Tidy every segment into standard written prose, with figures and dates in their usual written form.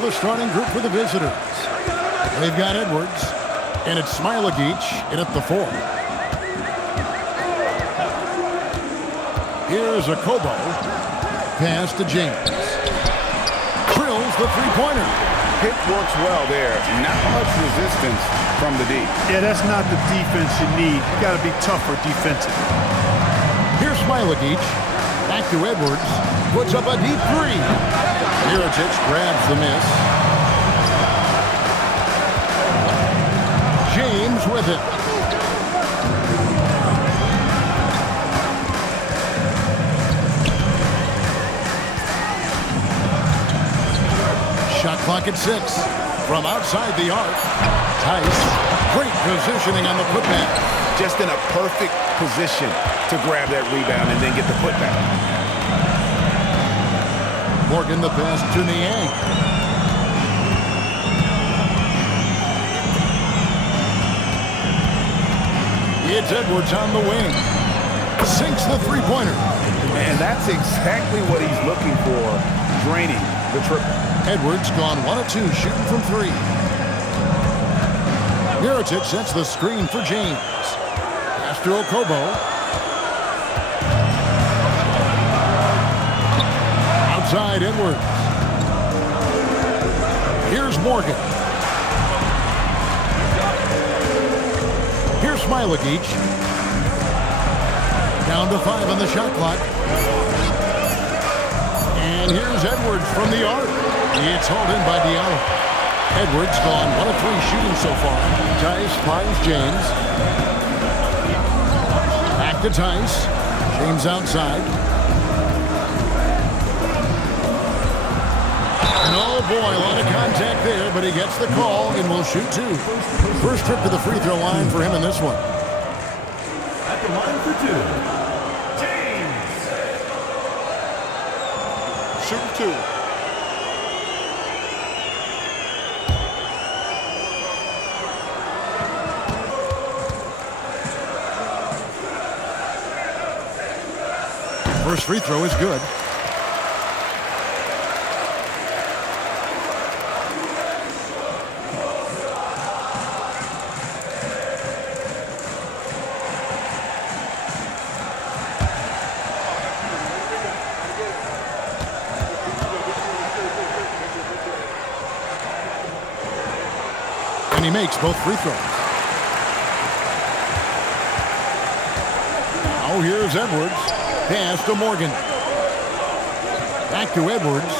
Now the starting group for the visitors. They've got Edwards, and it's Smilagic in at the 4. Here's a Kobo. Pass to James. Drills the three-pointer. Pick works well there. Not much resistance from the D. Yeah, that's not the defense you need. You got to be tougher defensive. Here's Smilagic. Back to Edwards. Puts up a deep 3. Mirotic grabs the miss. James with it. Shot clock at 6. From outside the arc. Tice. Great positioning on the putback. Just in a perfect position to grab that rebound and then get the putback. Morgan the pass to Niang. It's Edwards on the wing. Sinks the three-pointer. And that's exactly what he's looking for, draining the triple. Edwards gone 1 of 2, shooting from 3. Mirotic sets the screen for James. Pass to Okobo. Outside Edwards. Here's Morgan. Here's Smilagic. Down to 5 on the shot clock. And here's Edwards from the arc. It's hauled in by Diallo. Edwards gone 1 of 3 shooting so far. Tice finds James. Back to Tice. James outside. And oh boy, a lot of contact there, but he gets the call and will shoot 2. First trip to the free throw line for him in this one. At the line for 2, James. Shoot 2. First free throw is good. And he makes both free throws. Now here's Edwards. Pass to Morgan. Back to Edwards.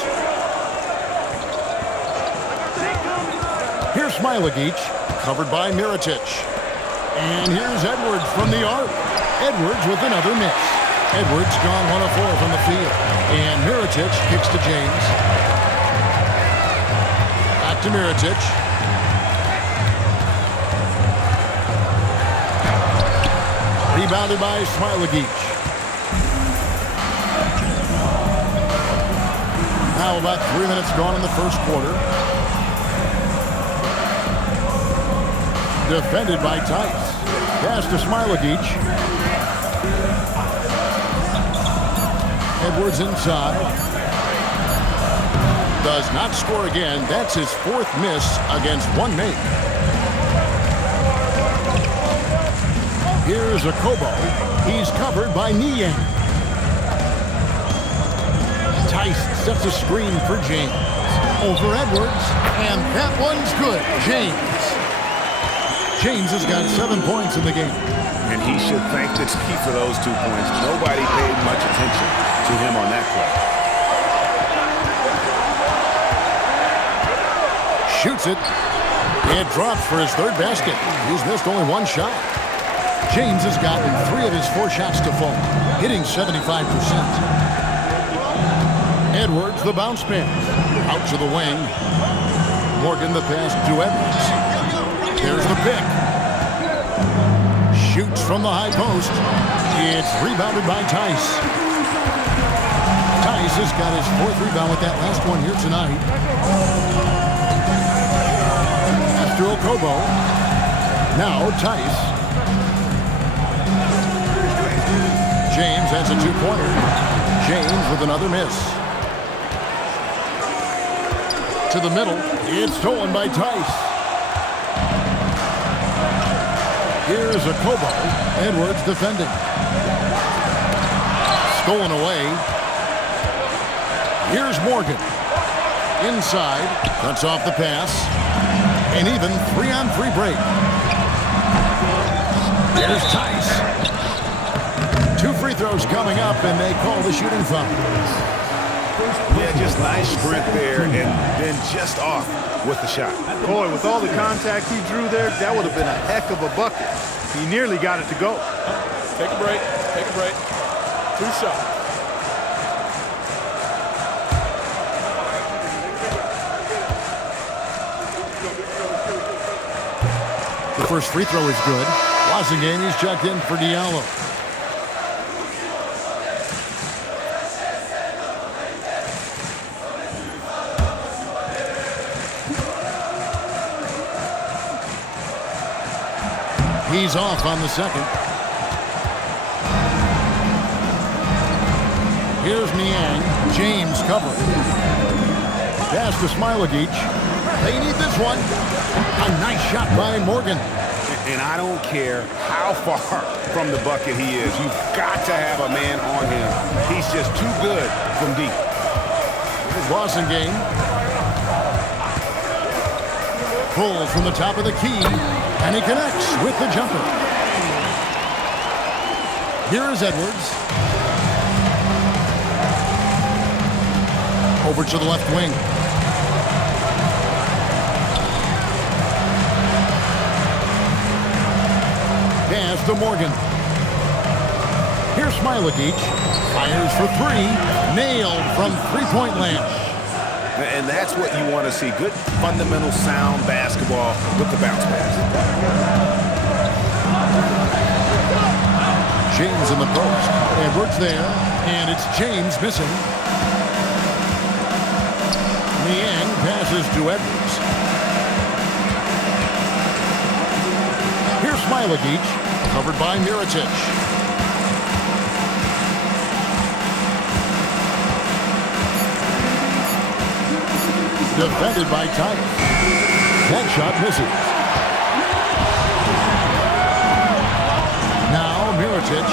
Here's Smilagic, covered by Mirotic. And here's Edwards from the arc. Edwards with another miss. Edwards gone 1 of 4 from the field. And Mirotic kicks to James. Back to Mirotic. Rebounded by Smilagic. Now about 3 minutes gone in the first quarter. Defended by Tice. Pass to Smilagic. Edwards inside. Does not score again. That's his 4th miss against 1 make. Here's a Kobo. He's covered by Niang. Tice sets a screen for James. Over Edwards, and that one's good. James has got 7 points in the game. And he should thank the key for those 2 points. Nobody paid much attention to him on that play. Shoots it. It drops for his 3rd basket. He's missed only 1 shot. James has gotten 3 of his 4 shots to fall, hitting 75%. Edwards, the bounce pass. Out to the wing. Morgan, the pass to Edwards. There's the pick. Shoots from the high post. It's rebounded by Tice. Tice has got his 4th rebound with that last one here tonight. After Okobo. Now Tice. James has a 2-pointer. James with another miss. To the middle. It's stolen by Tice. Here's a Kobo. Edwards defending. Stolen away. Here's Morgan. Inside. Cuts off the pass. An even 3-on-3 break. There's Tice. 2 free throws coming up, and they call the shooting foul. Yeah, just nice sprint there, and then just off with the shot. Boy, with all the contact he drew there, that would have been a heck of a bucket. He nearly got it to go. Take a break. Take a break. 2 shots. The first free throw is good. Wassergain is checked in for Diallo. He's off on the second. Here's Niang. James covering. Pass to Smilagic. They need this one. A nice shot by Morgan. And I don't care how far from the bucket he is. You've got to have a man on him. He's just too good from deep. Here's Wassergain. Pulls from the top of the key. And he connects with the jumper. Here is Edwards. Over to the left wing. Pass to Morgan. Here's Smilagic. Fires for 3. Nailed from three-point land. And that's what you want to see. Good, fundamental, sound basketball with the bounce pass. James in the post. Edwards there. And it's James missing. Niang passes to Edwards. Here's Smilagic. Covered by Mirotic. Defended by Tice. That shot misses. Now Mirotic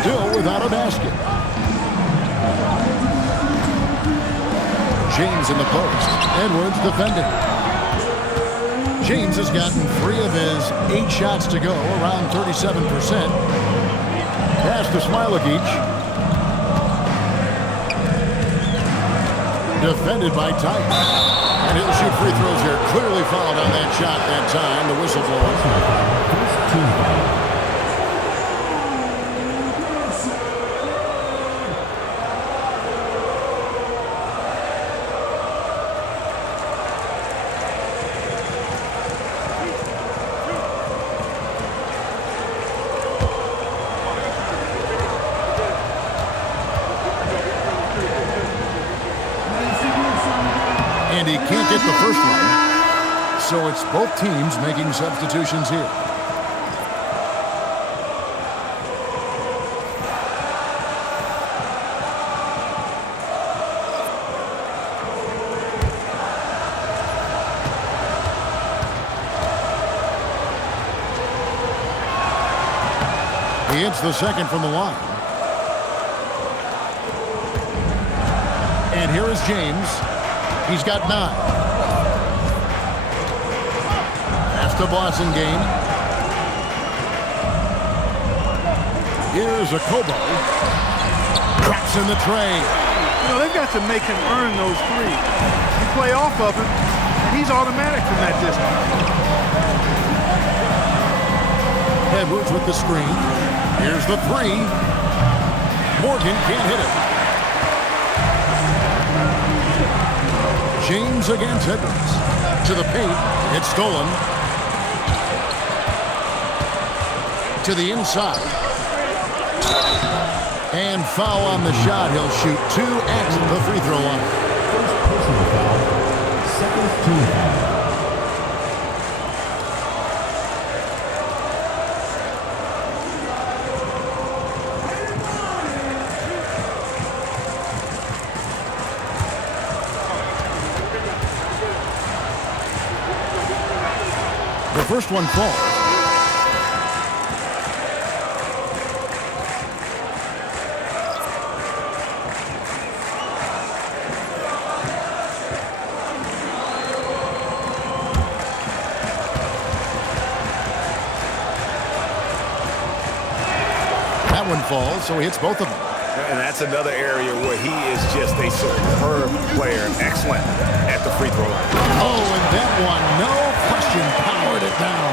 still without a basket. James in the post. Edwards defending. James has gotten 3 of his 8 shots to go, around 37%. Pass to Smilagic. Defended by Tice. And he'll shoot free throws here. Clearly fouled on that shot that time. The whistle blows. And he can't get the first one. So it's both teams making substitutions here. He hits the second from the line. And here is James. He's got 9. Pass to Wassergain. Here's a Kobo. Drops in the tray. You know, they've got to make him earn those 3. You play off of him, and he's automatic from that distance. Edwards with the screen. Here's the 3. Morgan can't hit it. James against Edwards. To the paint. It's stolen. To the inside. And foul on the shot. He'll shoot 2 at the free throw line. First personal foul. Second team foul. first one falls. That one falls, so he hits both of them. And that's another area where he is just a superb player. Excellent at the free throw line. Oh, and that one, no question, powered it down.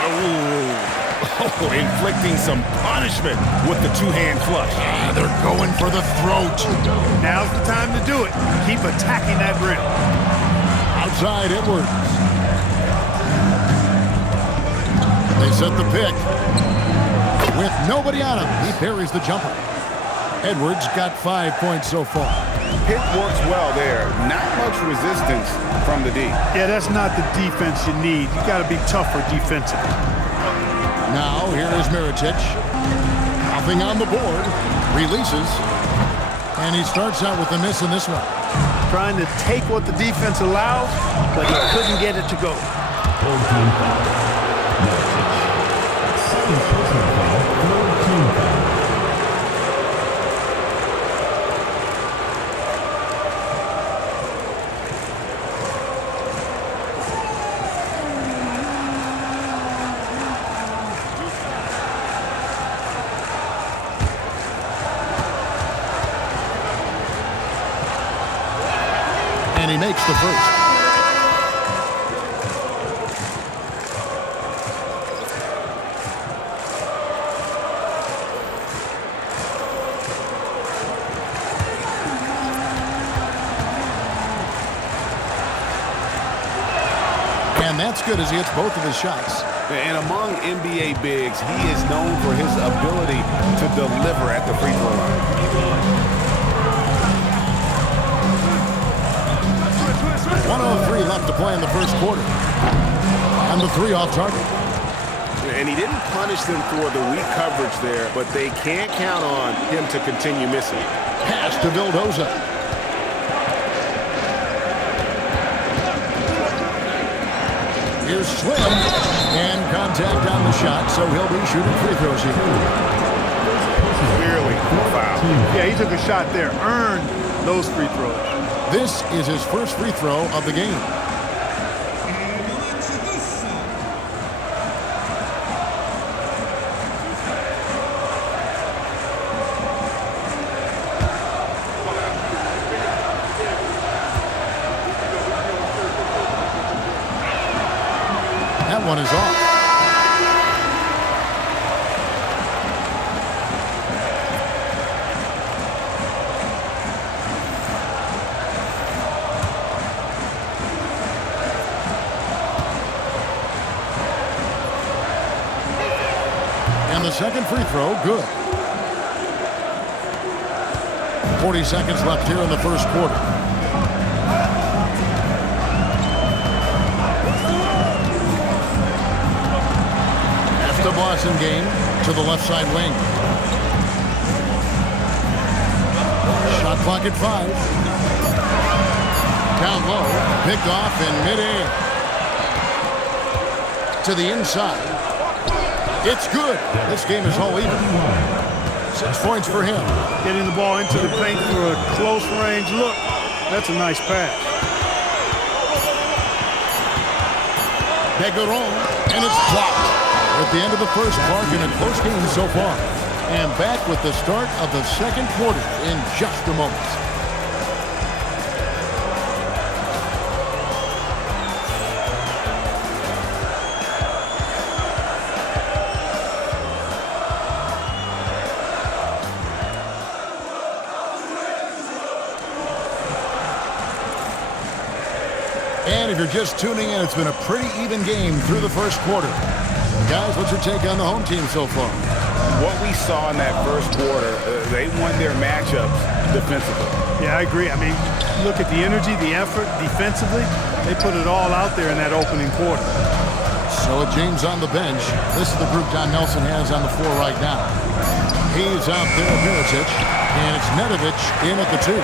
Oh, inflicting some punishment with the two-hand flush. Ah, they're going for the throat. Now's the time to do it. Keep attacking that rim. Outside Edwards. They set the pick. With nobody on him, he buries the jumper. Edwards got 5 points so far. Pick works well there. Not much resistance from the D. Yeah, that's not the defense you need. You got to be tougher defensively. Now, here is Mirotic. Nothing on the board. Releases. And he starts out with a miss in this one. Trying to take what the defense allows, but he couldn't get it to go. Third team foul. Mirotic. Second personal foul. Third team foul. And he makes the first. And that's good as he hits both of his shots. And among NBA bigs, he is known for his ability to deliver at the free throw line. 1:03 left to play in the first quarter. And the three off target. And he didn't punish them for the weak coverage there, but they can't count on him to continue missing. Pass to Vildoza. Here's Slim. And contact on the shot, so he'll be shooting free throws here. Clearly a foul. Yeah, he took a shot there. Earned those free throws. This is his first free throw of the game. That one is off. And the second free throw, good. 40 seconds left here in the first quarter. That's the Boston game to the left side wing. Shot clock at 5. Down low, picked off in midair. To the inside. It's good. This game is all even. 6 points for him. Getting the ball into the paint for a close range look. That's a nice pass. Belgrado, and it's blocked. At the end of the first, Clark, in a close game so far. And back with the start of the second quarter in just a moment. And if you're just tuning in, it's been a pretty even game through the first quarter. Guys, what's your take on the home team so far? What we saw in that first quarter, they won their matchups defensively. Yeah, I agree. I mean, look at the energy, the effort defensively. They put it all out there in that opening quarter. So with James on the bench, this is the group Don Nelson has on the floor right now. He's out there, Mirotic, and it's Nedovic in at the 2.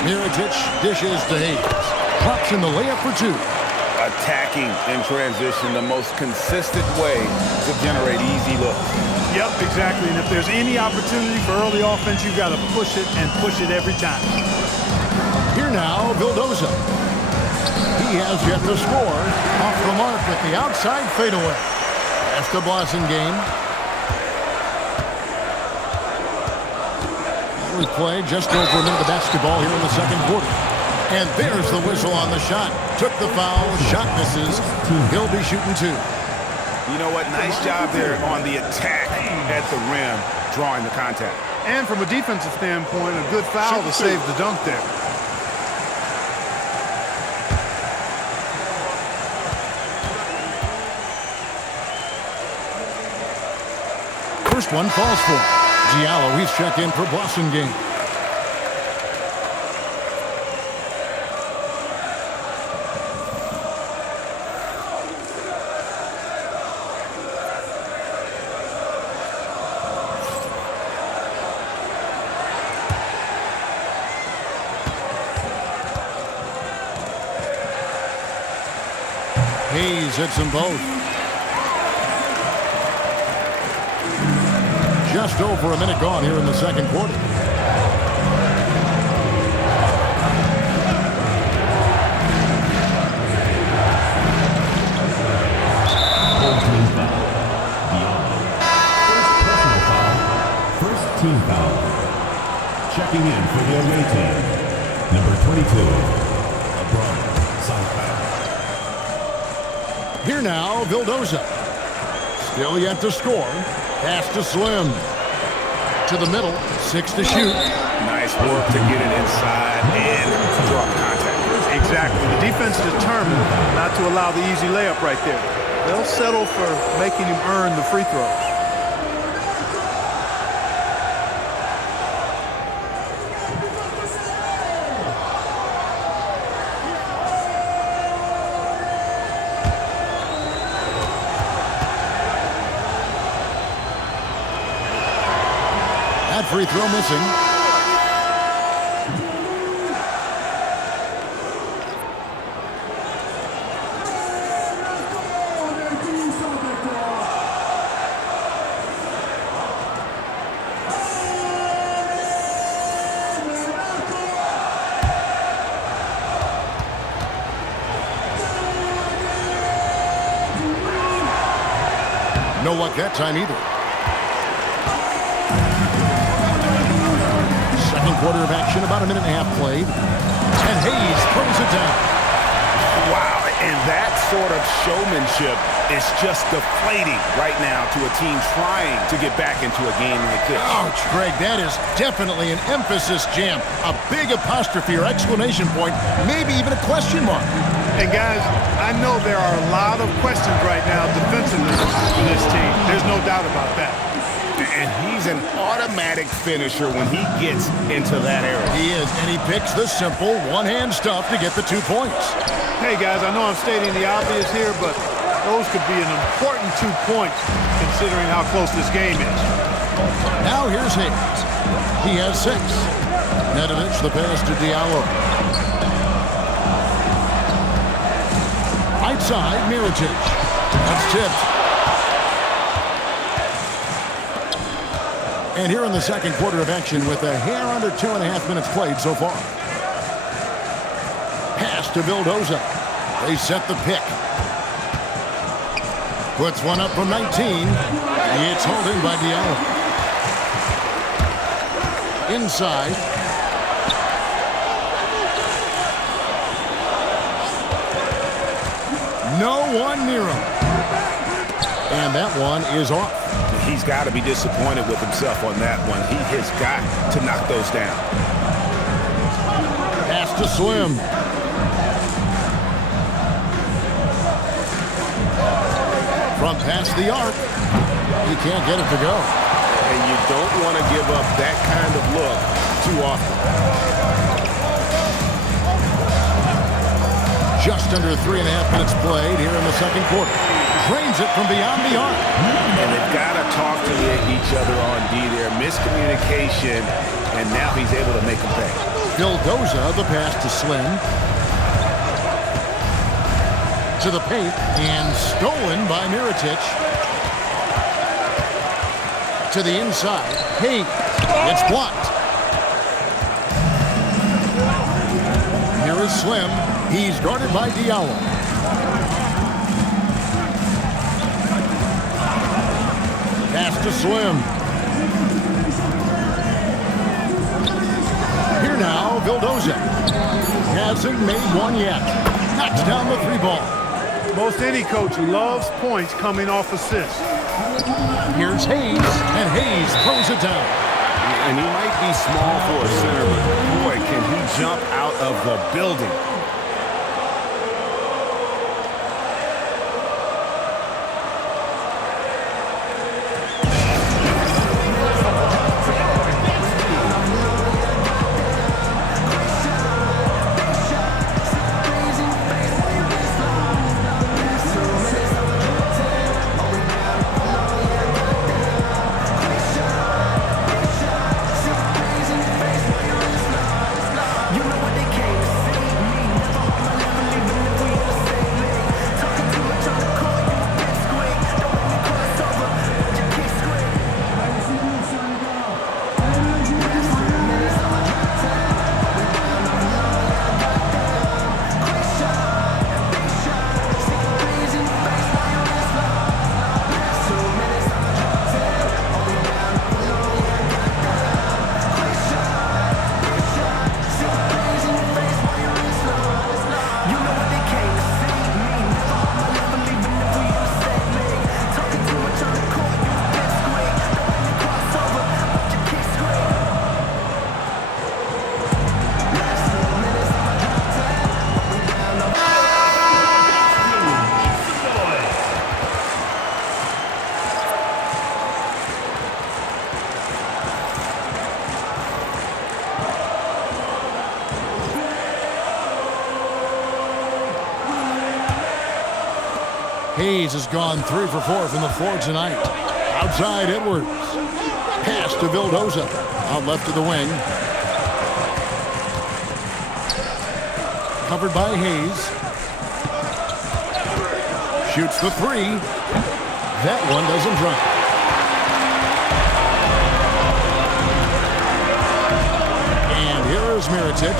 Mirotic dishes to Hayes. Pops in the layup for 2. attacking in transition, the most consistent way to generate easy looks. Yep, exactly. And if there's any opportunity for early offense, you've got to push it and push it every time. Here now, Vildoza. He has yet to score. Off the mark with the outside fadeaway. That's the Blossom game. We play just over a minute of basketball here in the second quarter. And there's the whistle on the shot. Took the foul, shot misses. He'll be shooting two. You know what? Nice job there on the attack at the rim, drawing the contact. And from a defensive standpoint, a good foul to save the dunk there. First one falls for Diallo. He's checked in for Blossom game. Hayes hits them both. Just over a minute gone here in the second quarter. First team foul. Checking in for the away team. Number 22. Here now, Vildoza. Still yet to score. Pass to Slim. To the middle. 6 to shoot. Nice work to get it inside and draw contact. Exactly. The defense is determined not to allow the easy layup right there. They'll settle for making him earn the free throws. Free throw missing. No luck that time either. Quarter of action, about a minute and a half played. And Hayes throws it down. Wow, and that sort of showmanship is just deflating right now to a team trying to get back into a game like this. Ouch, Greg, that is definitely an emphasis jam. A big apostrophe or exclamation point, maybe even a question mark. And guys, I know there are a lot of questions right now defensively for this team. There's no doubt about that. And he's an automatic finisher when he gets into that area. He is, and he picks the simple one-hand stuff to get the 2 points. Hey, guys, I know I'm stating the obvious here, but those could be an important 2 points considering how close this game is. Now here's Hayes. He has 6. Nedovic, the pass to Diallo. Right side, Mirotic. That's tipped. And here in the second quarter of action with a hair under 2.5 minutes played so far. Pass to Vildoza. They set the pick. Puts one up from 19. It's hauled in by Diallo. Inside. No one near him. And that one is off. He's got to be disappointed with himself on that one. He has got to knock those down. Pass to Slim. From past the arc. He can't get it to go. And you don't want to give up that kind of look too often. Just under 3.5 minutes played here in the second quarter. Drains it from beyond the arc. And they've got to talk to each other on D there. Miscommunication, and now he's able to make them pay. Vildoza, the pass to Slim. To the paint and stolen by Mirotic. To the inside. Hayes. It's blocked. Here is Slim. He's guarded by Diallo. Pass to Slim. Here now, Vildoza. Hasn't made one yet. Knocks down the three ball. Most any coach loves points coming off assists. Here's Hayes, and Hayes throws it down. And he might be small for a center, but boy, can he jump out of the building. Hayes has gone 3 for 4 from the floor tonight. Outside Edwards. Pass to Vildoza. Out left to the wing. Covered by Hayes. Shoots the three. That one doesn't drop. And here is Mirotic.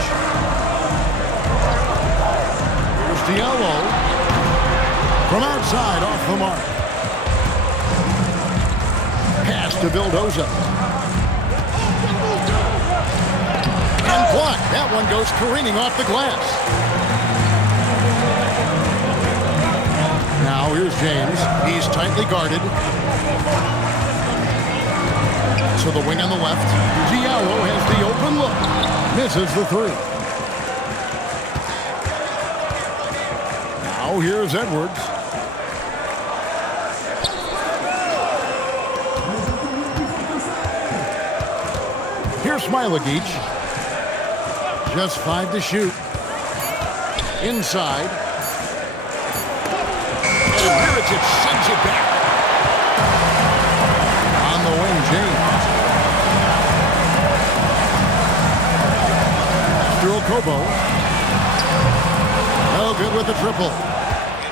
Here's Diallo. From outside, off the mark. Pass to Vildoza. And blocked. That one goes careening off the glass. Now here's James. He's tightly guarded. To the wing on the left. Diallo has the open look. Misses the three. Now here's Edwards. Here's Smilagic. Just 5 to shoot. Inside. And Mirotic sends it back. On the wing, James. After Kobo. No good with the triple.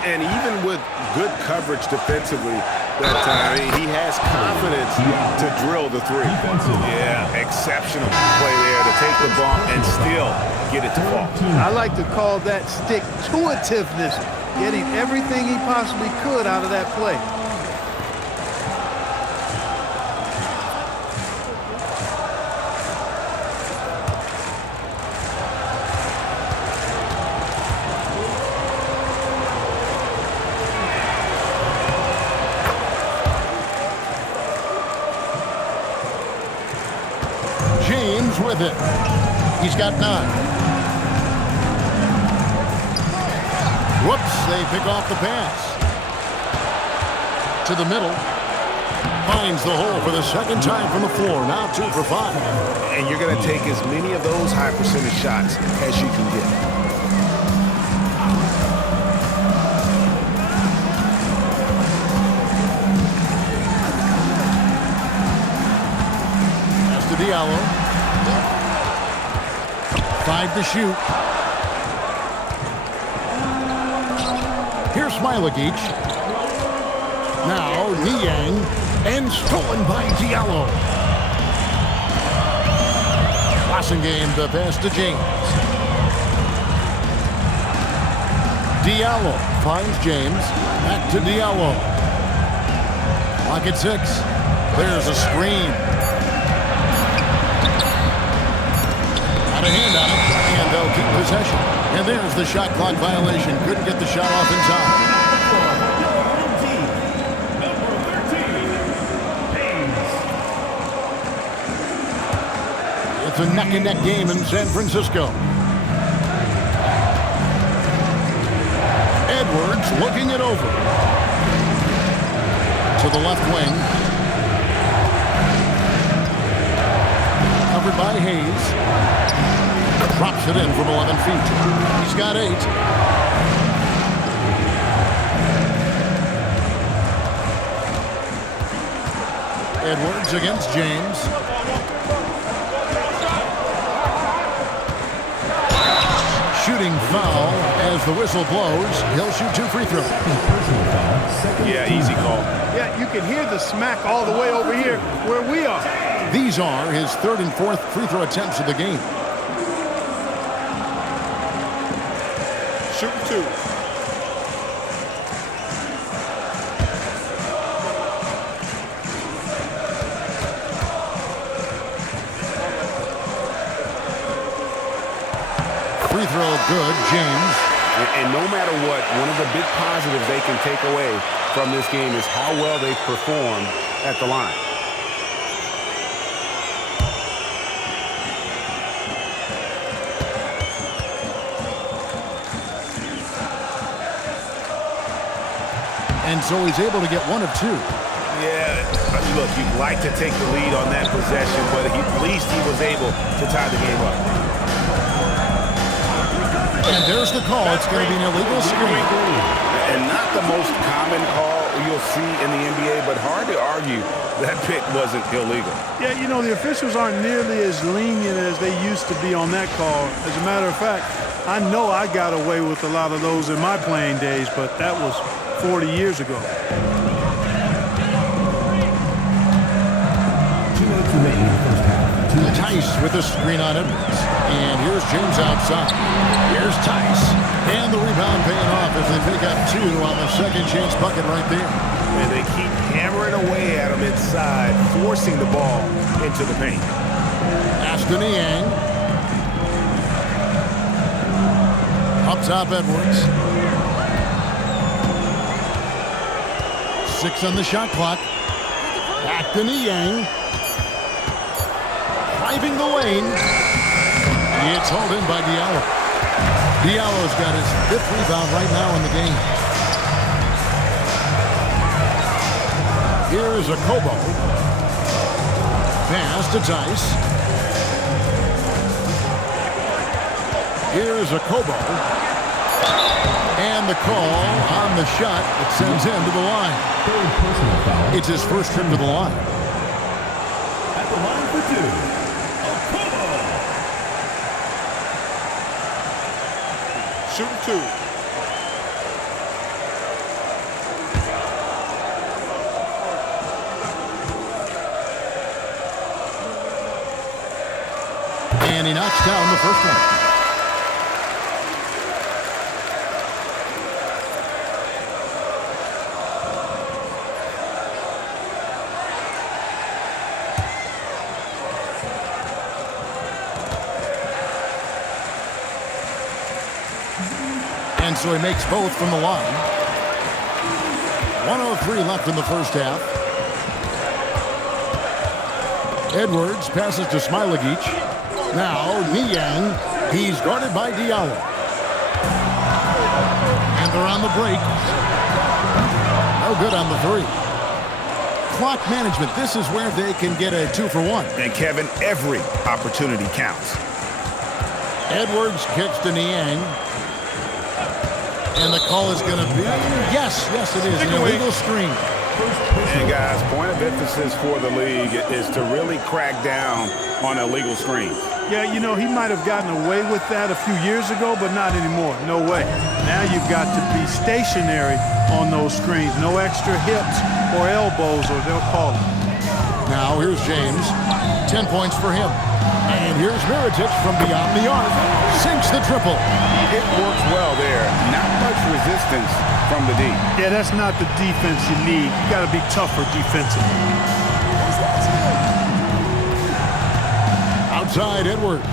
And even with good coverage defensively that time, he has confidence to drill the three. Yeah, exceptional play there to take the bump and still get it to fall. I like to call that stick-to-itiveness, getting everything he possibly could out of that play. With it. He's got 9. Whoops, they pick off the pass. To the middle. Finds the hole for the second time from the floor. Now 2 for 5. And you're going to take as many of those high percentage shots as you can get. That's to Diallo. 5 to shoot. Here's Smilagic. Now Niang, and stolen by Diallo. Passing game, the pass to James. Diallo finds James. Back to Diallo. Clock at 6. There's a screen. Got a hand on it, and they'll keep possession. And there's the shot clock violation. Couldn't get the shot off in time. It's a neck-and-neck game in San Francisco. Edwards looking it over. To the left wing. Covered by Hayes. Drops it in from 11 feet. He's got 8. Edwards against James. Shooting foul as the whistle blows. He'll shoot 2 free throws. Yeah, easy call. Yeah, you can hear the smack all the way over here where we are. These are his 3rd and 4th free throw attempts of the game. Shooting 2. Free throw good, James. And no matter what, one of the big positives they can take away from this game is how well they've performed at the line. And so he's able to get 1 of 2. Yeah, I mean, look, you'd like to take the lead on that possession, but at least he was able to tie the game up. And there's the call. It's going to be an illegal screen. And not the most common call you'll see in the NBA, but hard to argue that pick wasn't illegal. Yeah, you know, the officials aren't nearly as lenient as they used to be on that call. As a matter of fact, I know I got away with a lot of those in my playing days, but that was 40 years ago. 2 minutes remaining in the first half. Tice with the screen on Edwards. And here's James outside. Here's Tice. And the rebound paying off as they pick up 2 on the second chance bucket right there. And they keep hammering away at him inside, forcing the ball into the paint. Aston Yang. Up top, Edwards. 6 on the shot clock. Back to Niang. Driving the lane. It's hauled in by Diallo. Diallo's got his 5th rebound right now in the game. Here's a Kobo. Pass to Tice. Here's a Kobo. And the call on the shot that sends him to the line. It's his first trip to the line. At the line for 2. Shooting 2. And he knocks down the first one. And so he makes both from the line. 1:03 left in the first half. Edwards passes to Smilagic. Now Niang. He's guarded by Diallo. And they're on the break. No good on the 3. Clock management. This is where they can get a 2 for 1. And Kevin, every opportunity counts. Edwards kicks to Niang. And the call is going to be, yes, it is, an illegal screen. And guys, point of emphasis for the league is to really crack down on illegal screens. Yeah, you know, he might have gotten away with that a few years ago, but not anymore. No way. Now you've got to be stationary on those screens. No extra hips or elbows, or they'll call it. Now here's James. 10 points for him. And here's Mirotic from beyond the arc. Sinks the triple. It works well there. Not much resistance from the D. Yeah, that's not the defense you need. You got to be tougher defensively. Outside Edwards.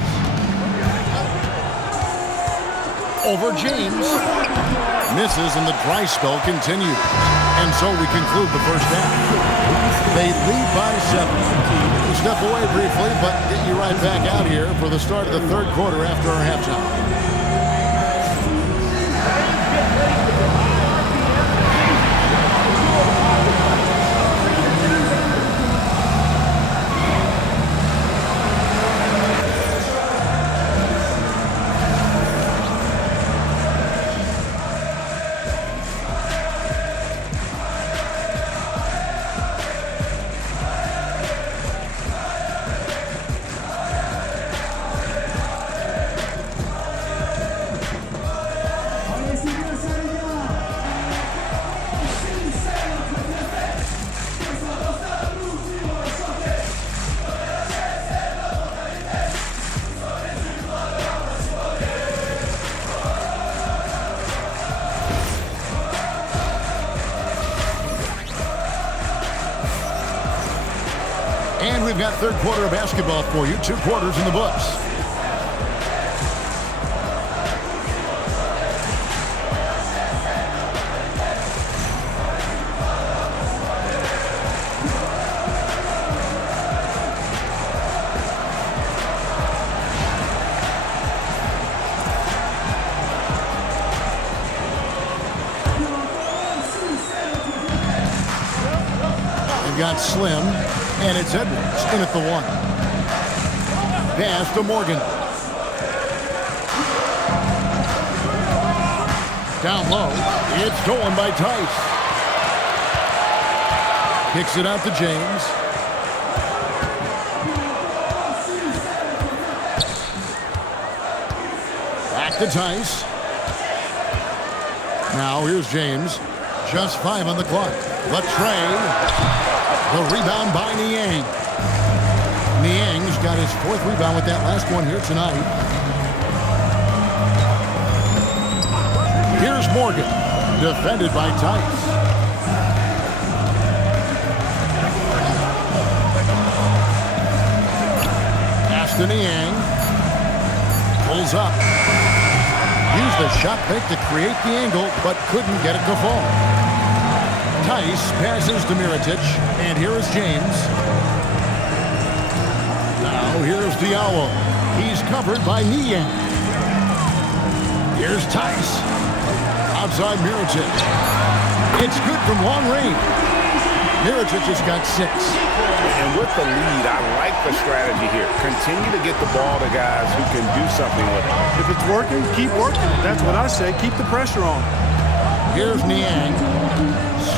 Over James. Misses and the dry spell continues. And so we conclude the first half. They lead by 7. We'll step away briefly, but get you right back out here for the start of the third quarter after our halftime. And we've got third quarter of basketball for you. 2 quarters in the books. We've got Slim. And it's Edwards in at the 1. Pass to Morgan. Down low. It's stolen by Tice. Kicks it out to James. Back to Tice. Now here's James. Just 5 on the clock. Latrey. The rebound by Niang. Niang's got his 4th rebound with that last one here tonight. Here's Morgan, defended by Tice. Pass to Niang. Pulls up. Used the shot fake to create the angle, but couldn't get it to fall. Tice passes to Mirotic, and here is James. Now here's Diallo. He's covered by Niang. Here's Tice. Outside Mirotic. It's good from long range. Mirotic has got 6. And with the lead, I like the strategy here. Continue to get the ball to guys who can do something with it. If it's working, keep working. That's what I say. Keep the pressure on. Here's Niang.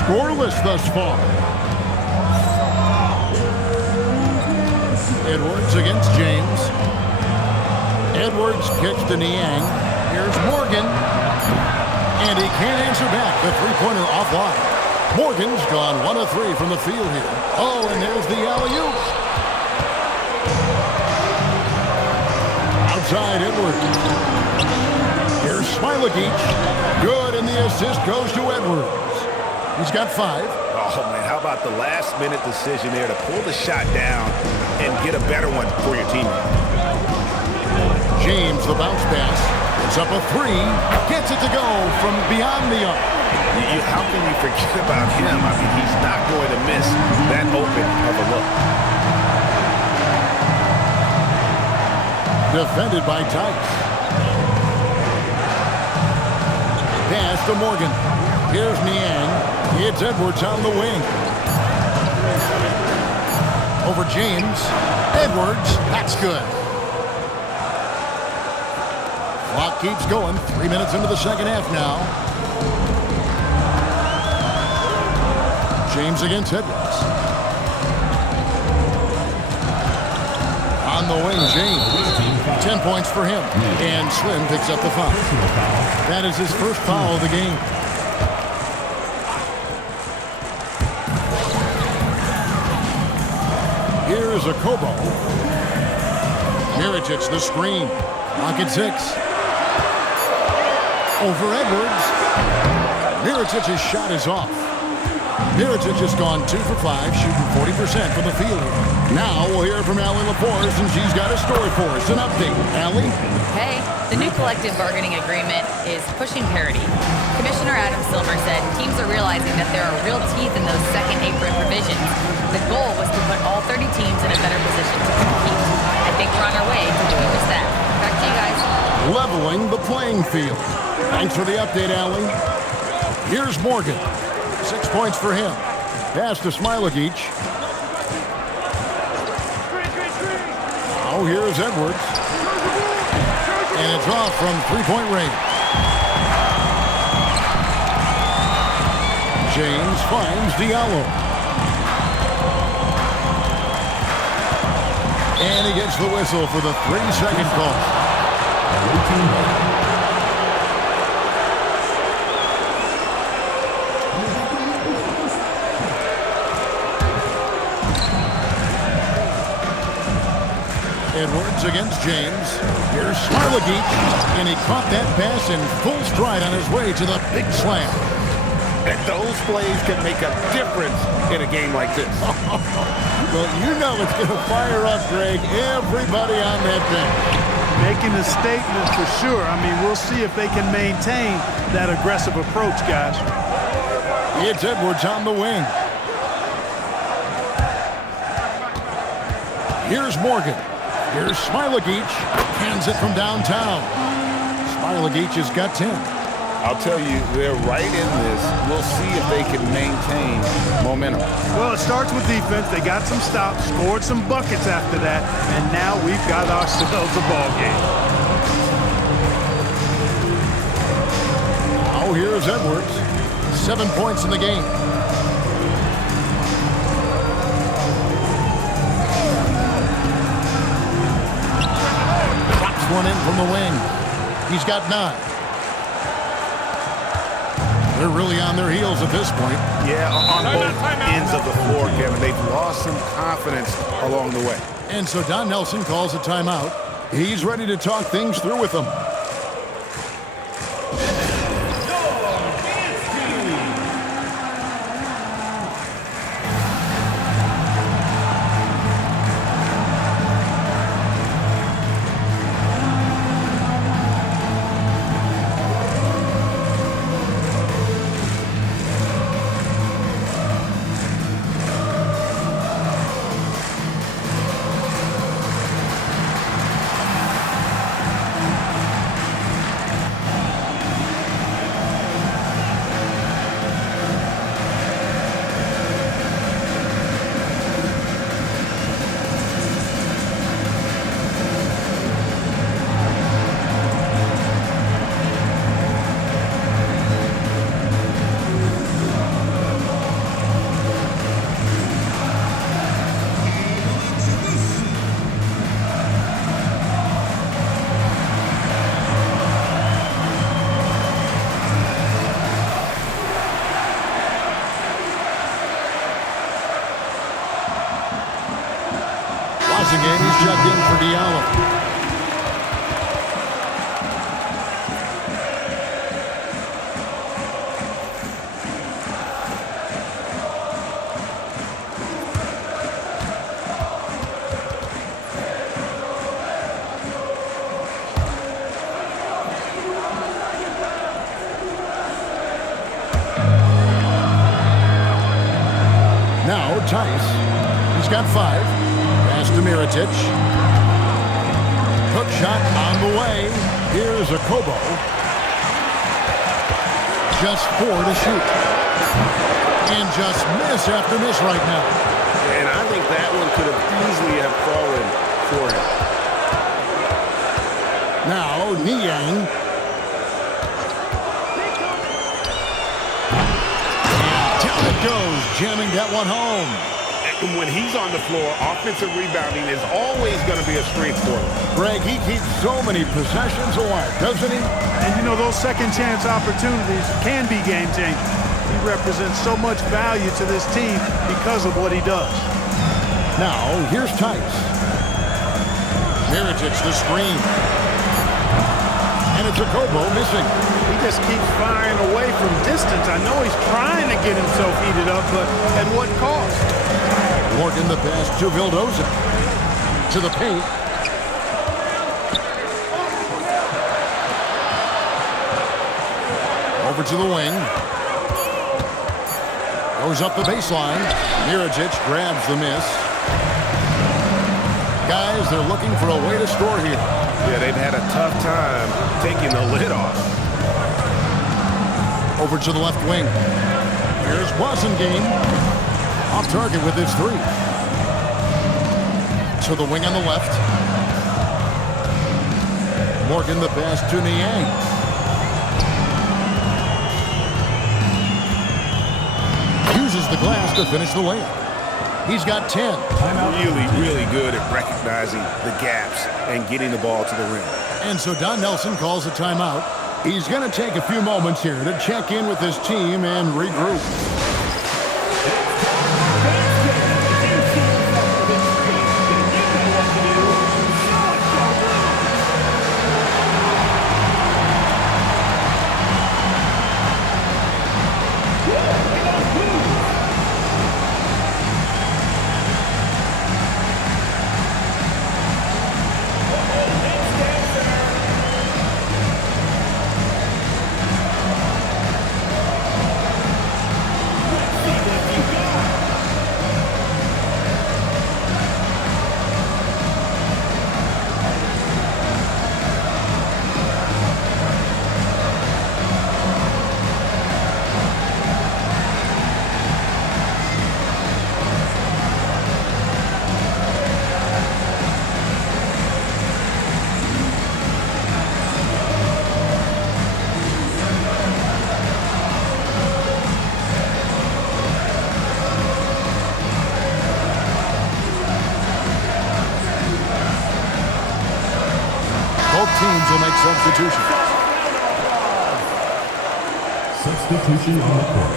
Scoreless thus far. Edwards against James. Edwards kicks to Niang. Here's Morgan. And he can't answer back. The three-pointer offline. Morgan's gone 1 of 3 from the field here. Oh, and there's the alley-oop. Outside Edwards. Here's Smilagic. Good, and the assist goes to Edwards. He's got 5. Oh, man, how about the last-minute decision there to pull the shot down and get a better one for your teammate. James, the bounce pass. It's up a 3. Gets it to go from beyond the arc. How can you forget about him? I mean, he's not going to miss that open of a look. Defended by Tice. Pass to Morgan. Here's Niang. It's Edwards on the wing. Over James. Edwards. That's good. Clock keeps going. 3 minutes into the second half now. James against Edwards. On the wing, James. 10 points for him. And Slim picks up the foul. That is his first foul of the game. Here's a Kobo. Mirotic, the screen. Pocket 6. Over Edwards. Miricic's shot is off. Mirotic has gone 2 for 5, shooting 40% from the field. Now we'll hear from Allie LaForce, and she's got a story for us. An update. Allie? Hey, the new collective bargaining agreement is pushing parity. Commissioner Adam Silver said teams are realizing that there are real teeth in those second apron provisions. The goal was to put all 30 teams in a better position to compete. I think we're on our way to doing just that. Back to you guys. Leveling the playing field. Thanks for the update, Allie. Here's Morgan. 6 points for him. Pass to Smilagic. Now here's Edwards. And it's off from three-point range. James finds Diallo. And he gets the whistle for the 3-second call. Edwards against James. Here's Smilagic, and he caught that pass in full stride on his way to the big slam. And those plays can make a difference in a game like this. Well, you know it's going to fire up, Greg, everybody on that bench. Making a statement for sure. I mean, we'll see if they can maintain that aggressive approach, guys. It's Edwards on the wing. Here's Morgan. Here's Smilagic. Hands it from downtown. Smilagic has got 10. I'll tell you, they're right in this. We'll see if they can maintain momentum. Well, it starts with defense. They got some stops, scored some buckets after that, and now we've got ourselves a ball game. Now here's Edwards. 7 points in the game. Drops one in from the wing. He's got 9. They're really on their heels at this point. Yeah, on both ends of the floor, Kevin. They've lost some confidence along the way. And so Don Nelson calls a timeout. He's ready to talk things through with them. Again, he's checked in for Diallo. Now Tice. He's got 5. Pass to Mirotic. Hook shot on the way. Here's a Kobo. Just 4 to shoot. And just miss after miss right now. And I think that one could have easily have fallen for him. Now Niang. And down it goes, jamming that one home. When he's on the floor, offensive rebounding is always going to be a strength for him. Greg, he keeps so many possessions alive, doesn't he? And, you know, those second chance opportunities can be game changers. He represents so much value to this team because of what he does. Now, here's Tice. Mirotic the screen. And it's a Kobo missing. He just keeps firing away from distance. I know he's trying to get himself heated up, but at what cost? Morgan the pass to Vildoza. To the paint. Over to the wing. Goes up the baseline. Mirotic grabs the miss. Guys, they're looking for a way to score here. Yeah, they've had a tough time taking the lid off. Over to the left wing. Here's Wasengame. Off target with his three. To the wing on the left. Morgan the pass to Niang. Uses the glass to finish the layup. He's got 10. Really good at recognizing the gaps and getting the ball to the rim. And so Don Nelson calls a timeout. He's going to take a few moments here to check in with his team and regroup. Both teams will make substitutions. Substitution on the court.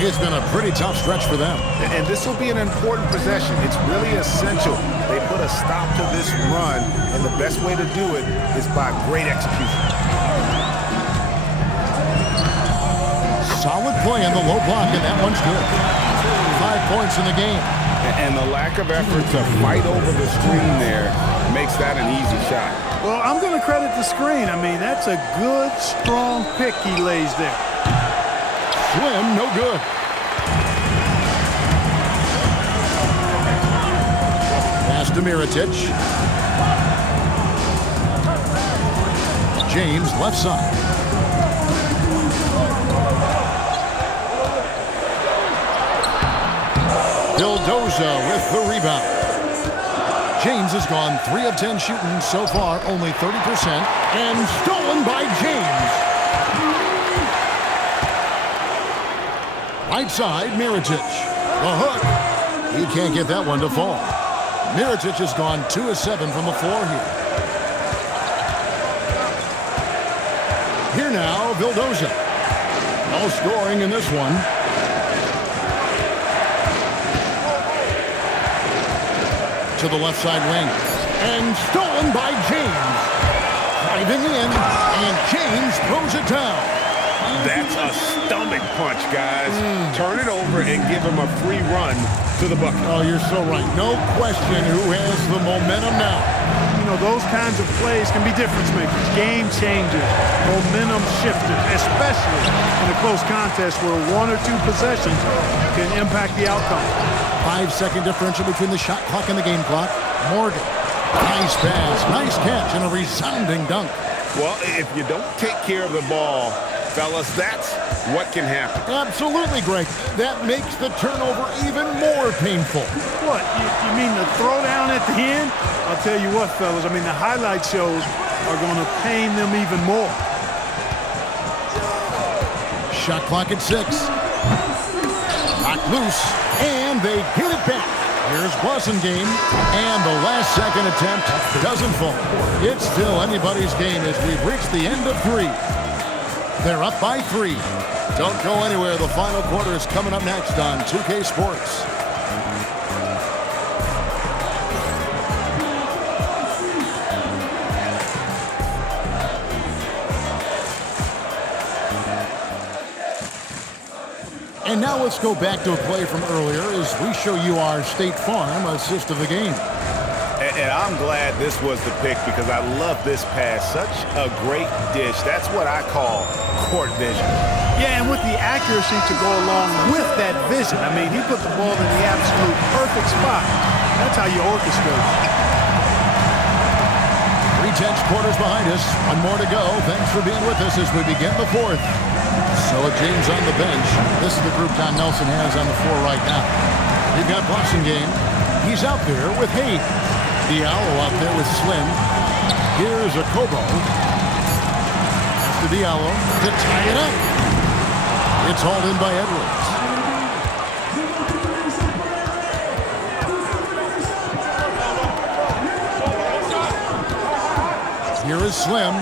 It's been a pretty tough stretch for them. And this will be an important possession. It's really essential. They put a stop to this run, and the best way to do it is by great execution. Solid play on the low block, and that one's good. 5 points in the game. And the lack of effort to fight over the screen there makes that an easy shot. Well, I'm going to credit the screen. I mean, that's a good, strong pick he lays there. Slim, no good. Pass to Mirotic. James, left side. Vildoza with the rebound. James has gone 3 of 10 shooting so far, only 30%, and stolen by James. Right side, Mirotic. The hook. He can't get that one to fall. Mirotic has gone 2 of 7 from the floor here. Here now, Vildoza. No scoring in this one. To the left side wing. And stolen by James. Driving in, and James throws it down. That's a stomach punch, guys. Turn it over and give him a free run to the bucket. Oh, you're so right. No question who has the momentum now. You know, those kinds of plays can be difference makers, game changers, momentum shifters, especially in a close contest where 1 or 2 possessions can impact the outcome. 5-second differential between the shot clock and the game clock. Morgan. Nice pass, nice catch, and a resounding dunk. Well, if you don't take care of the ball, fellas, that's what can happen. Absolutely, Greg. That makes the turnover even more painful. What, you mean the throwdown at the end? I'll tell you what, fellas, I mean, the highlight shows are going to pain them even more. Shot clock at 6. Knocked loose, and they get it back. Here's Blasingame, and the last second attempt doesn't fall. It's still anybody's game as we've reached the end of 3. They're up by 3. Don't go anywhere. The final quarter is coming up next on 2K Sports. And now let's go back to a play from earlier as we show you our State Farm assist of the game. And I'm glad this was the pick because I love this pass. Such a great dish. That's what I call court vision. Yeah, and with the accuracy to go along with that vision. I mean, he put the ball in the absolute perfect spot. That's how you orchestrate. 3 quarters behind us. One more to go. Thanks for being with us as we begin the 4th. So James on the bench. This is the group Don Nelson has on the floor right now. We've got Blasingame. He's out there with Hayes. Diallo out there with Slim. Here's a Kobo. That's to Diallo to tie it up. It's hauled in by Edwards. Here is Slim.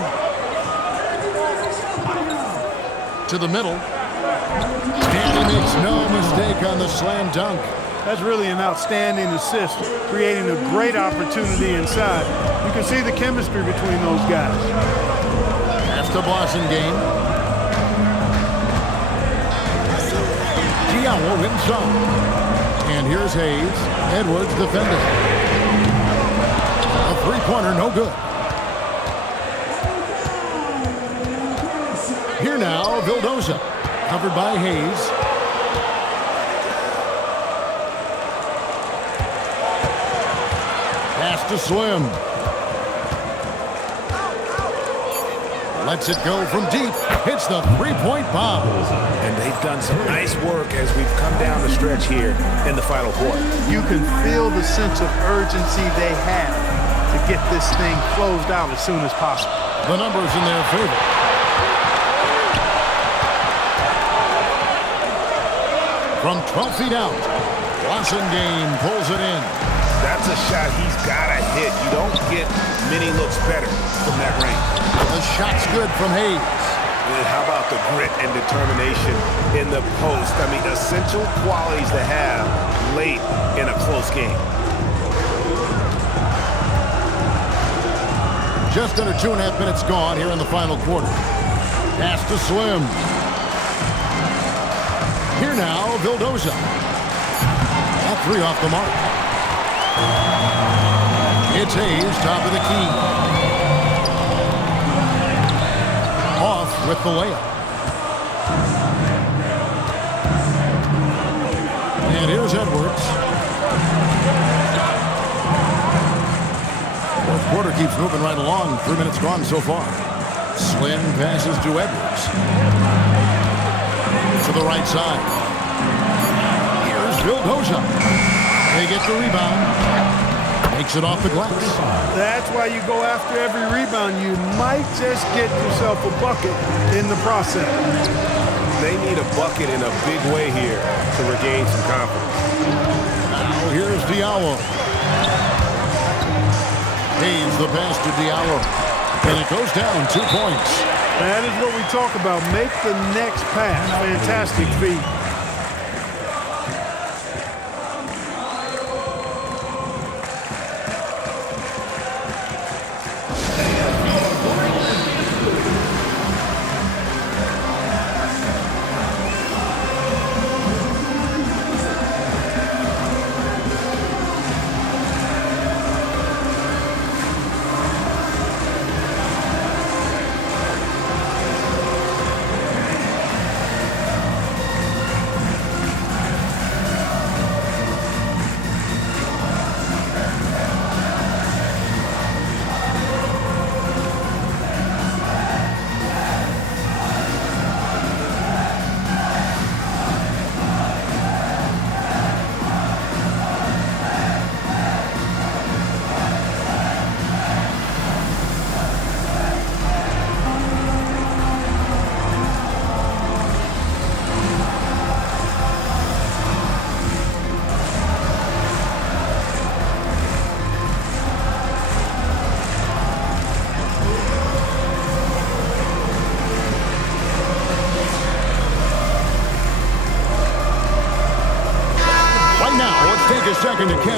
To the middle. And he makes no mistake on the slam dunk. That's really an outstanding assist, creating a great opportunity inside. You can see the chemistry between those guys. That's the Blasingame. Diallo wins zone. And here's Hayes. Edwards defending. A three-pointer, no good. Here now, Vildoza. Covered by Hayes. Pass to Slim. Lets it go from deep. Hits the three-point bomb. And they've done some nice work as we've come down the stretch here in the final quarter. You can feel the sense of urgency they have to get this thing closed out as soon as possible. The numbers in their favor. From 12 feet out, Blasingame pulls it in. That's a shot he's got to hit. You don't get many looks better from that range. The shot's good from Hayes. And how about the grit and determination in the post? I mean, essential qualities to have late in a close game. Just under 2.5 minutes gone here in the final quarter. Pass to Slim. Here now, Vildoza. All three off the mark. It's Hayes, top of the key. Off with the layup. And here's Edwards. Fourth quarter keeps moving right along. 3 minutes gone so far. Slim passes to Edwards. To the right side. Here's Vildoza. They get the rebound. Makes it off the glass. That's why you go after every rebound. You might just get yourself a bucket in the process. They need a bucket in a big way here to regain some confidence. Now here's Diallo. Hayes the pass to Diallo. And it goes down 2 points. That is what we talk about. Make the next pass. Fantastic feat.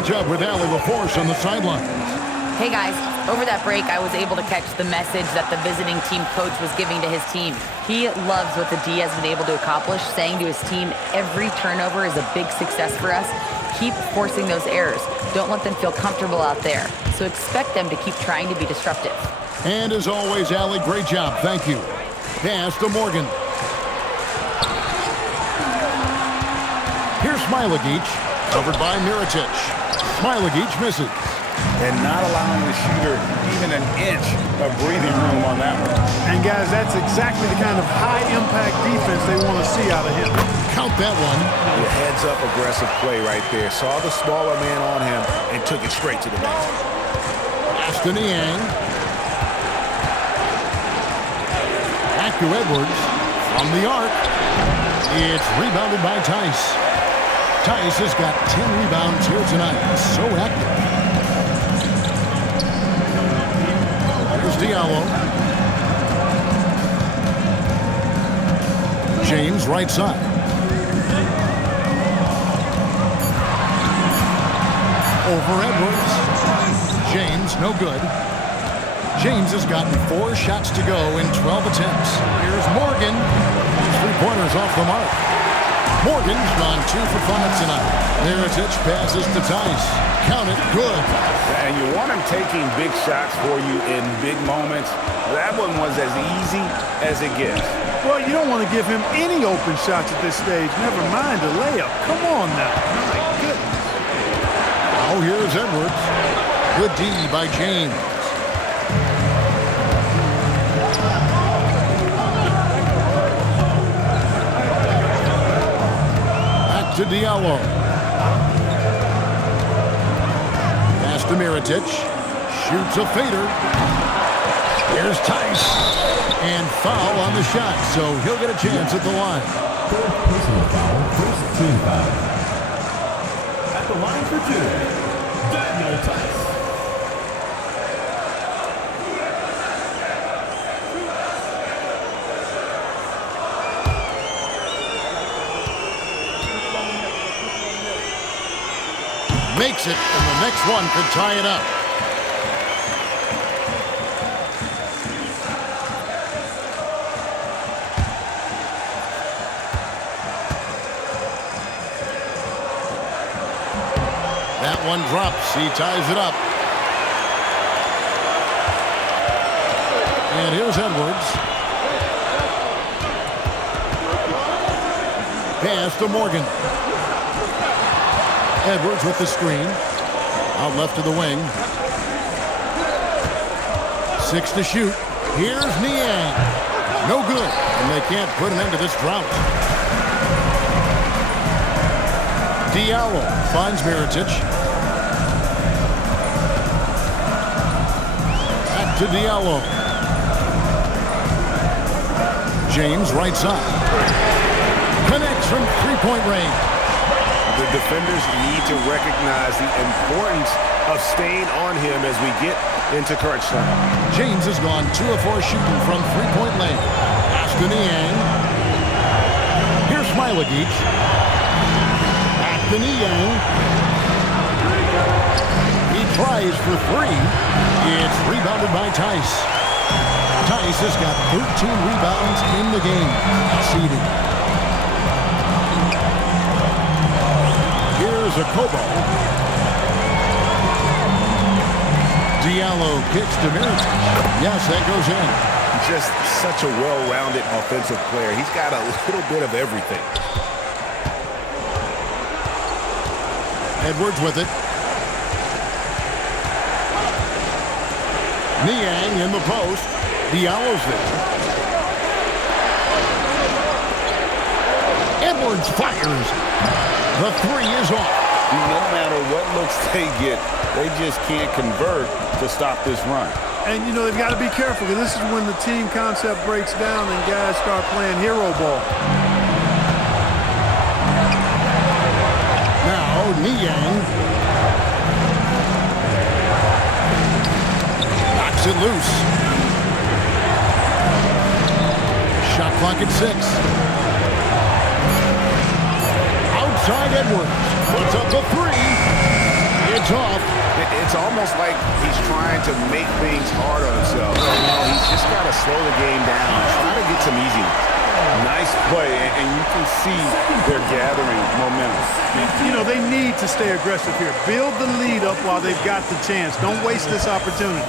catch up with Allie LaForce on the sidelines. Hey guys, over that break, I was able to catch the message that the visiting team coach was giving to his team. He loves what the D has been able to accomplish, saying to his team, every turnover is a big success for us. Keep forcing those errors. Don't let them feel comfortable out there. So expect them to keep trying to be disruptive. And as always, Allie, great job. Thank you. Pass to Morgan. Here's Smilagic, covered by Mirotic. Smilagic misses. And not allowing the shooter even an inch of breathing room on that one. And guys, that's exactly the kind of high-impact defense they want to see out of him. Count that one. The heads-up aggressive play right there. Saw the smaller man on him and took it straight to the basket. Pass to Niang. Back to Edwards. From the arc. It's rebounded by Tice. Tice has got 10 rebounds here tonight. So active. Here's Diallo. James right side. Over Edwards. James no good. James has gotten 4 shots to go in 12 attempts. Here's Morgan. 3-pointers off the mark. Morgan's gone 2 for 5 tonight. Mirotic passes to Tice. Count it, good. And you want him taking big shots for you in big moments. That one was as easy as it gets. Well, you don't want to give him any open shots at this stage. Never mind a layup. Come on now. My goodness. Now here's Edwards. Good D by James. To Diallo. Pass to Mirotic. Shoots a fader. Here's Tice. And foul on the shot, so he'll get a chance at the line. Third personal foul, first team foul. At the line for 2, Daniel Tice. Makes it, and the next one could tie it up. That one drops. He ties it up. And here's Edwards. Pass to Morgan. Edwards with the screen. Out left to the wing. 6 to shoot. Here's Niang. No good. And they can't put an end to this drought. Diallo finds Mirotic. Back to Diallo. James right side. Connects from 3-point range. The defenders need to recognize the importance of staying on him as we get into crunch time. James has gone 2 of 4 shooting from 3-point lane. Pass to Niang. Here's Smilagic. Back to Niang. He tries for 3. It's rebounded by Tice. Tice has got 13 rebounds in the game. Seeding. Here's a Kobo. Diallo kicks to Mirotic. Yes, that goes in. Just such a well-rounded offensive player. He's got a little bit of everything. Edwards with it. Niang in the post. Diallo's there. Edwards fires. The 3 is off. No matter what looks they get, they just can't convert to stop this run. And, you know, they've got to be careful because this is when the team concept breaks down and guys start playing hero ball. Now, Niang knocks it loose. Shot clock at 6. Outside Edwards puts up a 3. It's off. It's almost like he's trying to make things hard on himself. No, he's just got to slow the game down, try to get some easy ones. Nice play, and you can see they're gathering momentum. You know, they need to stay aggressive here. Build the lead up while they've got the chance. Don't waste this opportunity.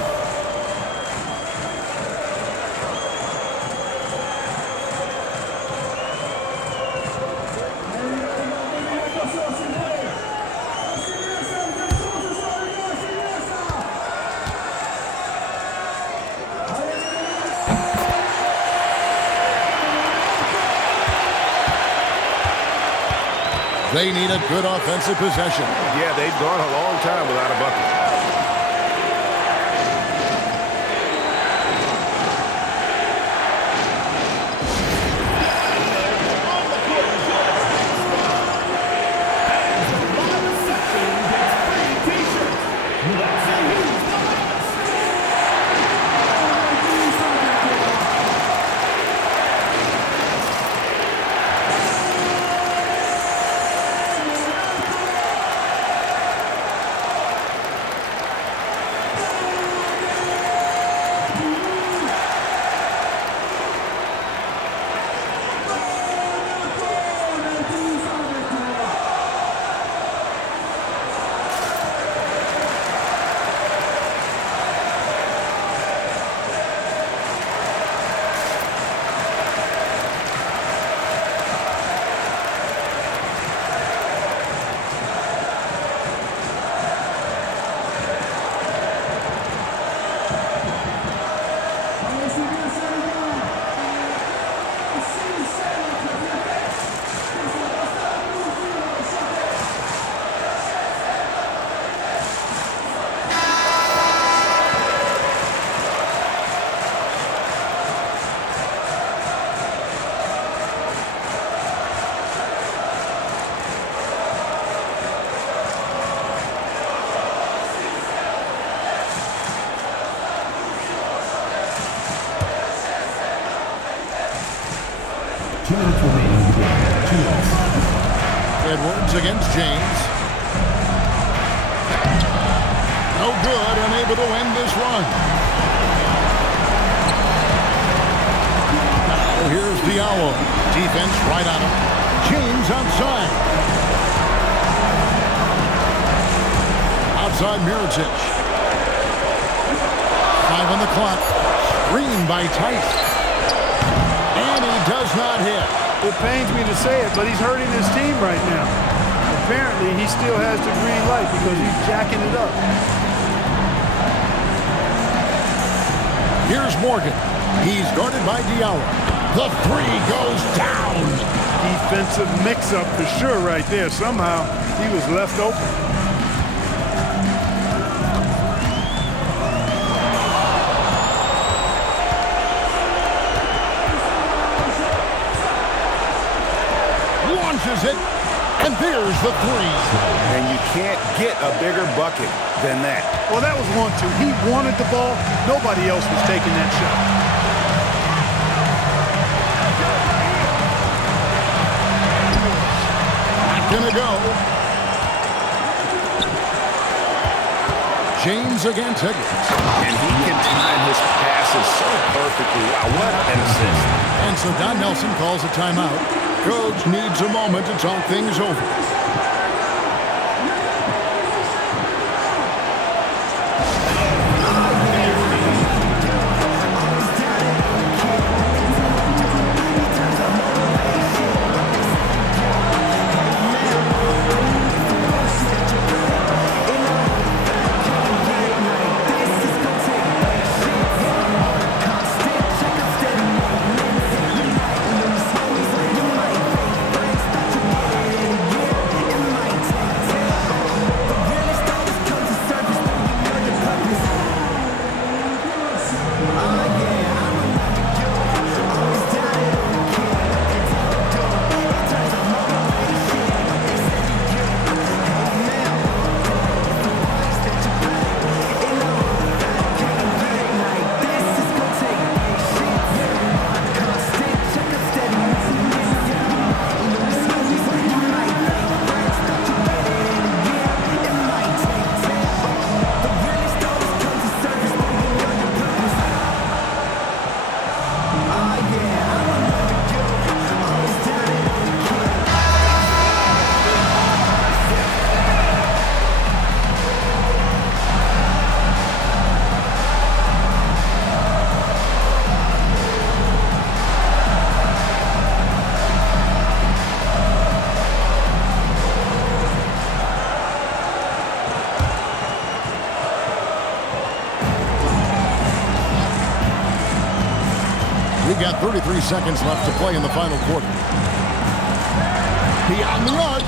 They need a good offensive possession. Yeah, they've gone a long time without a bucket. Edwards against James. No good, unable to end this run. Now here's Diallo. Defense right on him. James outside. Outside Mirotic. 5 on the clock. Screen by Tice. And he does not hit. It pains me to say it, but he's hurting his team right now. Apparently, he still has the green light because he's jacking it up. Here's Morgan. He's guarded by Diallo. The three goes down. Defensive mix-up for sure right there. Somehow, he was left open. Launches it, and there's the three. And you can't get a bigger bucket than that. Well, that was 1-2. He wanted the ball. Nobody else was taking that shot. Not gonna go. James against Edwards. And he can time his passes so perfectly. Wow, what an assist. And so Don Nelson calls a timeout. Coach needs a moment to talk things over. We got 33 seconds left to play in the final quarter. Beyond the arc,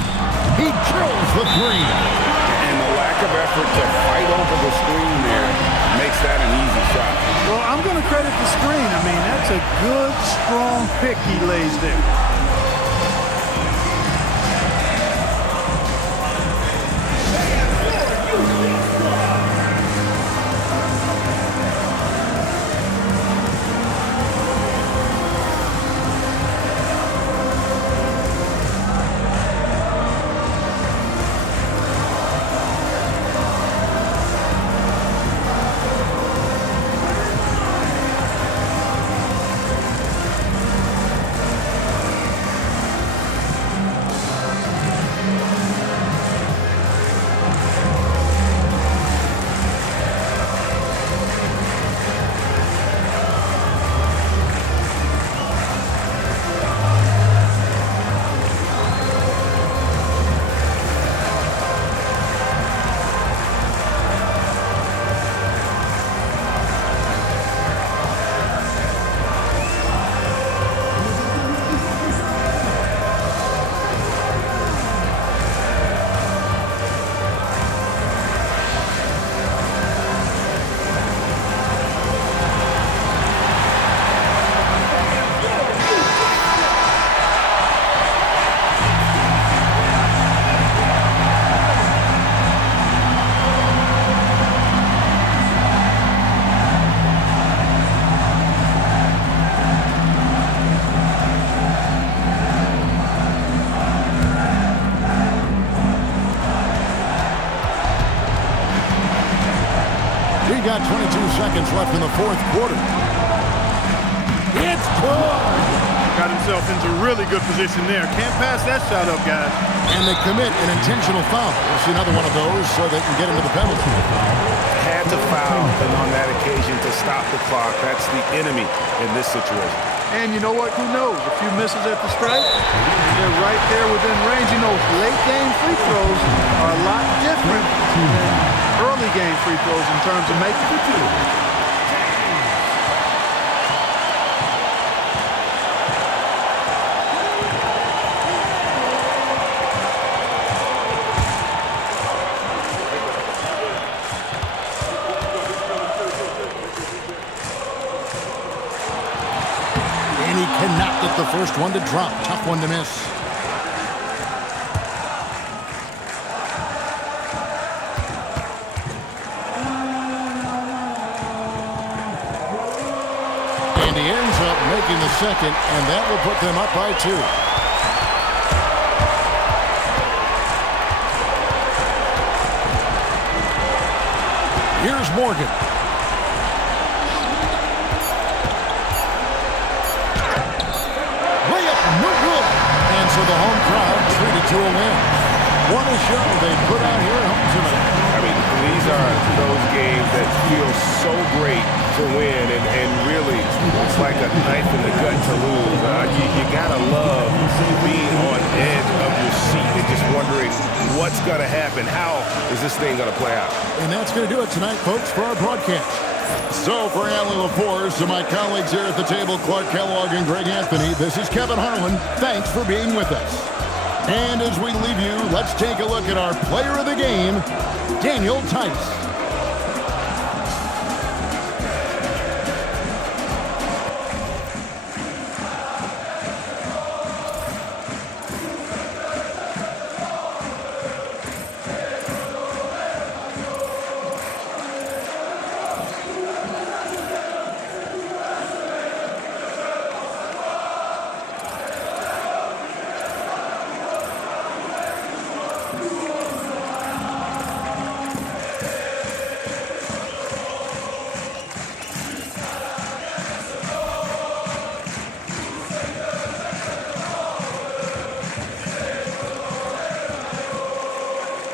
he drills the three. And the lack of effort to fight over the screen there makes that an easy shot. Well, I'm going to credit the screen. I mean, that's a good, strong pick he lays there. We got 22 seconds left in the fourth quarter. It's good. Got himself into really good position there. Can't pass that shot up, guys. And they commit an intentional foul. We'll see another one of those so they can get into the penalty. Had to foul and on that occasion to stop the clock. That's the enemy in this situation. And you know what? Who knows? A few misses at the stripe, and they're right there within range. You know, late game free throws are a lot different than early game free throws in terms of making the two. And he cannot get the first one to drop. Tough one to miss. And he ends up making the second, and that will put them up by 2. Here's Morgan. Layup, no good. And so the home crowd treated to a win. What a show they put out here at home tonight. I mean, these are those games that feel so great to win, and really, it's like a knife in the gut to lose. You gotta love being on edge of your seat and just wondering what's gonna happen. How is this thing gonna play out? And that's going to do it tonight, folks, for our broadcast. So for Allie LaForce, to my colleagues here at the table, Clark Kellogg and Greg Anthony, this is Kevin Harlan. Thanks for being with us. And as we leave you, let's take a look at our player of the game, Daniel Tice.